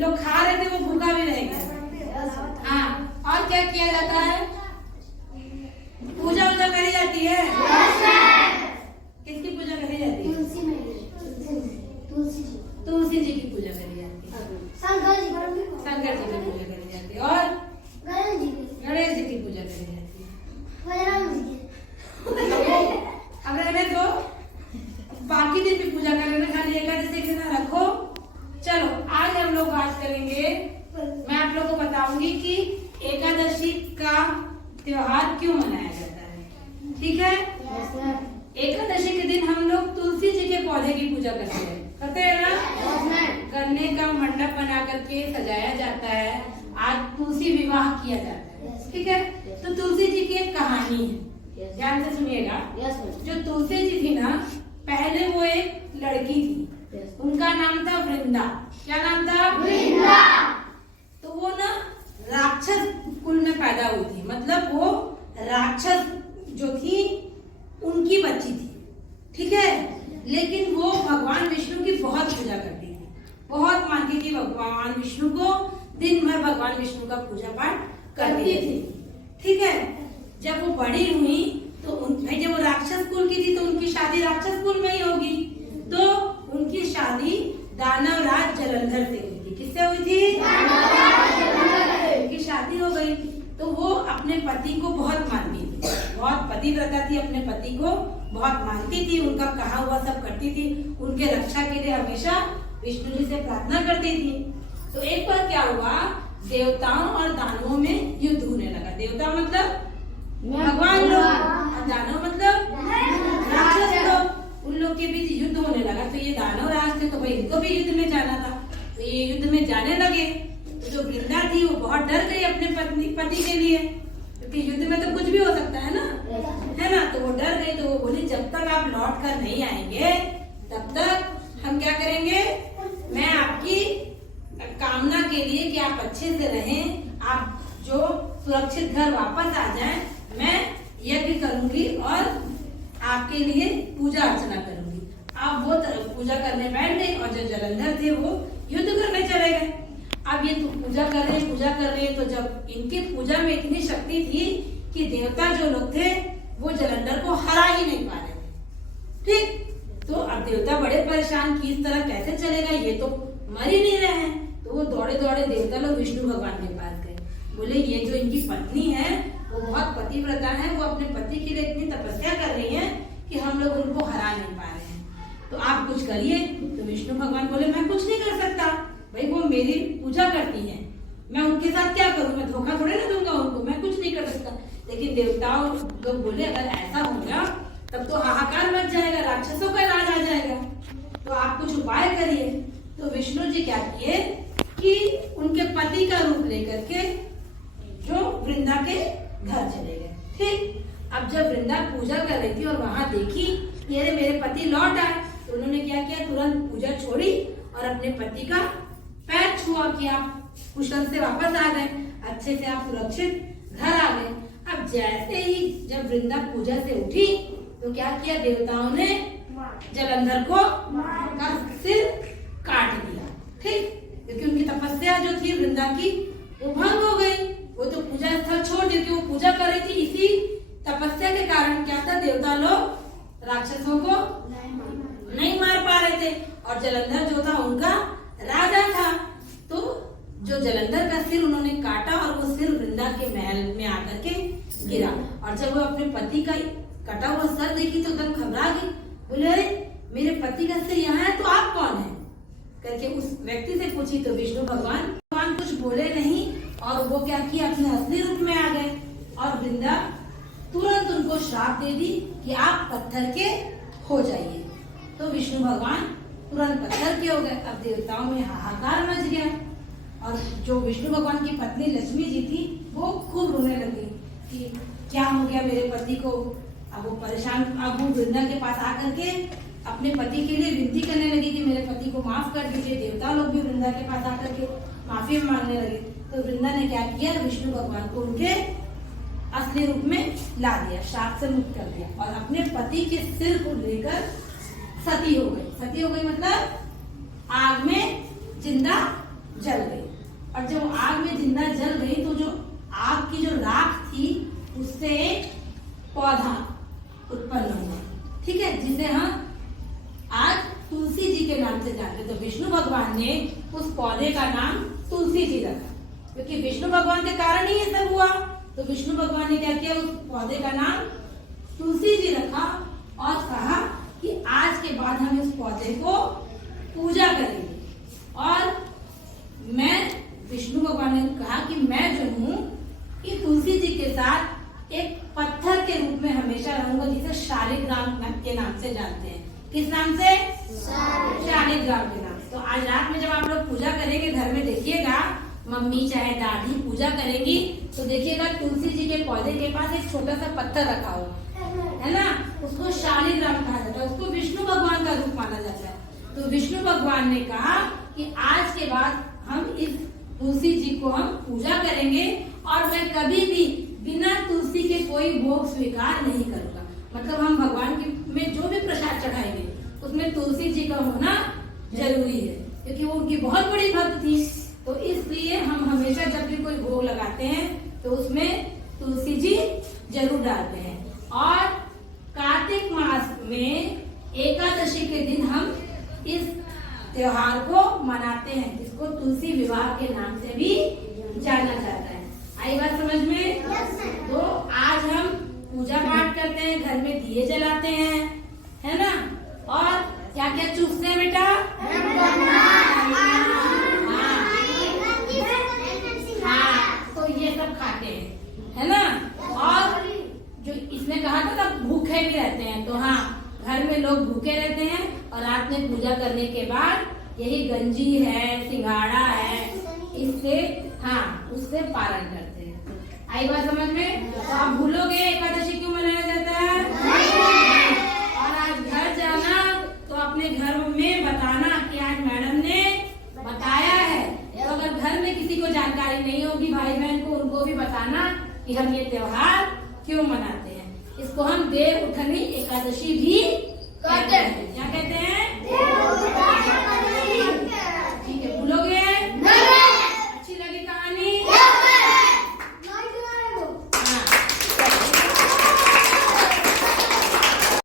लोग खा रहे थे वो भूखा भी रह गया। हाँ, और क्या किया जाता है? पूजा करी जाती है। किसकी पूजा करी जाती है? तुलसी जी की पूजा करी जाती है। शंकर जी की पूजा करी जाती है। और गणेश जी की पूजा करी जाती है। अब रहने दो, बाकी दिन भी पूजा कर लेना, खाली एकादशी के ना रखो। चलो आज हम लोग बात करेंगे, मैं आप लोगों को बताऊंगी कि एकादशी का त्योहार क्यों मनाया जाता है। ठीक है? एकादशी के दिन हम लोग तुलसी जी के पौधे की पूजा करते हैं ना। गन्ने का मंडप बना करके सजाया जाता है। आज तुलसी विवाह किया जाता है। ठीक है? तो तुलसी जी की एक कहानी है, ध्यान से सुनिएगा। जो तुलसी जी थी ना, पहले वो एक लड़की थी, उनका नाम था वृंदा। क्या नाम था? वृंदा। तो वो ना राक्षस कुल में पैदा हुई थी, मतलब वो राक्षस जो थी उनकी बच्ची थी। ठीक है? लेकिन वो भगवान विष्णु की बहुत पूजा करती थी, बहुत मानती थी भगवान विष्णु को, दिन भर भगवान विष्णु का पूजा पाठ करती थी। ठीक है? जब वो बड़ी हुई तो भाई जब वो राक्षस कुल की थी तो उनकी शादी राक्षस कुल में ही होगी। तो उनकी शादी दानव राज जलंधर से हुई थी। किससे हुई थी? उनकी शादी हो गई। तो वो अपने पति को बहुत मानती थी, बहुत पतिव्रता थी, अपने पति को बहुत मानती थी, उनका कहा हुआ सब करती थी, उनके रक्षा के लिए हमेशा विष्णु जी से प्रार्थना करती थी। तो एक बार क्या हुआ, देवताओं और दानवों में युद्ध होने लगा। देवता मतलब भगवान लोग और दानव मतलब राक्षस लोग, उन लोग के बीच युद्ध होने लगा। तो ये दानव राज थे तो भाई इनको भी युद्ध में जाना था। तो ये युद्ध में जाने लगे। तो जो वृंदा थी वो बहुत डर गई अपने पति के लिए, क्योंकि युद्ध में तो कुछ भी हो सकता है ना, है ना। तो वो डर गई। तो वो बोली जब तक आप लौट कर नहीं आएंगे तब तक हम क्या करेंगे, मैं आपकी कामना के लिए कि आप अच्छे से रहें, आप जो सुरक्षित घर वापस आ जाएं, मैं यज्ञ करूंगी और आपके लिए पूजा अर्चना करूंगी। आप वो पूजा करने बैठ गए और जो जलंधर थे वो युद्ध करने चले गए। अब ये तो पूजा कर रहे तो जब इनकी पूजा में इतनी शक्ति थी कि देवता जो लोग थे वो जलंधर को हरा ही नहीं पा रहे थे। ठीक? तो अब देवता बड़े परेशान कि इस तरह कैसे चलेगा, ये तो मर ही नहीं रहे हैं। तो वो दौड़े दौड़े देवता लोग विष्णु भगवान के पास गए। बोले ये जो इनकी पत्नी है वो बहुत पतिव्रता है, वो अपने पति के लिए इतनी तपस्या कर रही है कि हम लोग उनको हरा नहीं पा रहे हैं, तो आप कुछ करिए। तो विष्णु भगवान बोले मैं कुछ नहीं कर सकता, भाई वो मेरी पूजा करती है, मैं उनके साथ क्या करूं, मैं धोखा थोड़े ना दूंगा उनको, मैं कुछ नहीं कर सकता। लेकिन देवताओं लोग बोले अगर ऐसा हो गया तब तो हाहाकार मच जाएगा, राक्षसों का राज आ जाएगा, तो आप कुछ उपाय करिए। तो विष्णु जी क्या किए कि उनके पति का रूप लेकर के जो वृंदा के घर चले गए। ठीक? अब जब वृंदा पूजा कर रही थी और वहां देखी ये मेरे पति लौट आए, तो उन्होंने क्या किया, तुरंत पूजा छोड़ी और अपने पति का पैर छुआ कि आप कुशल से वापस आ गए, अच्छे से आप सुरक्षित घर आ गए। अब जैसे ही जब वृंदा पूजा से उठी तो क्या किया, देवताओं ने जलंधर को का सिर काट दिया। ठीक? क्योंकि उनकी तपस्या जो थी वृंदा की वो भंग हो गई। वो तो पूजा स्थल छोड़ दी, क्योंकि वो पूजा कर रही थी, इसी तपस्या के कारण क्या था, देवता लोग राक्षसों को नहीं मार पा रहे थे और जलंधर जो था उनका राजा था। तो जो जलंधर का सिर उन्होंने काटा और वो सिर वृंदा के महल में आकर के गिरा। और जब वो अपने पति का कटा हुआ सर देखी तो एकदम घबरा गई, बोले अरे मेरे पति का सिर यहाँ है तो आप कौन है करके उस व्यक्ति से पूछी। तो विष्णु भगवान कुछ बोले नहीं और वो क्या किया, अपने असली रूप में आ गए और वृंदा तुरंत उनको श्राप दे दी कि आप पत्थर के हो जाइए। तो विष्णु भगवान तुरंत पत्थर के हो गए। अब देवताओं में हाहाकार मच गया और जो विष्णु भगवान की पत्नी लक्ष्मी जी थी वो खूब रोने लगी कि क्या हो गया मेरे पति को। अब वो परेशान, अब वो वृंदा के पास आकर के अपने पति के लिए विनती करने लगी कि मेरे पति को माफ कर दीजिए। देवता लोग भी वृंदा के पास आकर के माफी मांगने लगे। तो वृंदा ने क्या किया, विष्णु भगवान को उनके असली रूप में ला दिया, श्राप से मुक्त कर दिया और अपने पति के सिर को लेकर सती हो गई। सती हो गई मतलब आग में जिंदा जल गई। और जब आग में जिंदा जल गई तो जो आग की जो राख थी उससे एक पौधा उत्पन्न हुआ, ठीक है, जिसे हम आज तुलसी जी के नाम से जानते। तो विष्णु भगवान ने उस पौधे का नाम तुलसी जी रखा, क्योंकि विष्णु भगवान के कारण ही ये सब हुआ। तो विष्णु भगवान ने क्या किया, उस पौधे का नाम तुलसी जी रखा और कहा कि आज के बाद हम इस पौधे को पूजा करेंगे। और मैं विष्णु भगवान ने कहा कि मैं जो हूँ कि तुलसी जी के साथ एक पत्थर के रूप में हमेशा रहूंगा, जिसे शालिग्राम के नाम से जानते हैं। किस नाम से? शालिग्राम के नाम से। तो आज रात में जब आप लोग पूजा करेंगे घर में, देखिएगा मम्मी चाहे दादी पूजा करेंगी तो देखिएगा तुलसी जी के पौधे के पास एक छोटा सा पत्थर रखा हो, है ना, उसको शालिग्राम कहा जाता है, उसको विष्णु भगवान का रूप माना जाता है। तो विष्णु भगवान ने कहा कि आज के बाद हम इस तुलसी जी को हम पूजा करेंगे और मैं कभी भी बिना तुलसी के कोई भोग स्वीकार नहीं करूंगा। मतलब हम भगवान में जो भी प्रसाद चढ़ाएंगे उसमें तुलसी जी का होना जरूरी है, क्योंकि वो उनकी बहुत बड़ी भक्त थी। तो इसलिए हम हमेशा जब भी कोई भोग लगाते हैं तो उसमें तुलसी जी जरूर डालते हैं। और कार्तिक मास में एकादशी के दिन हम इस त्योहार को मनाते हैं, जिसको तुलसी विवाह के नाम से भी जाना जाता है। आई बात समझ में? तो आज हम पूजा पाठ करते हैं, घर में दिए जलाते हैं, है ना, और क्या क्या चूसते हैं बेटा? हाँ, तो ये सब खाते हैं, है ना। और जो इसने कहा था ना भूखे भी रहते हैं, तो हाँ, घर में लोग भूखे रहते हैं और रात में पूजा करने के बाद यही गंजी है, सिंघाड़ा है, इससे हाँ उससे पारण करते हैं। आई बात समझ में? तो आप भूलोगे एकादशी क्यों मनाया जाता है? और आज घर जाना तो अपने घर में बताना कि आज मैडम ने बताया है। तो अगर घर में किसी को जानकारी नहीं होगी भाई बहन को, उनको भी बताना कि हम ये त्योहार क्यों मनाते हैं। इसको हम देव उठनी एकादशी भी कहते हैं। क्या कहते हैं?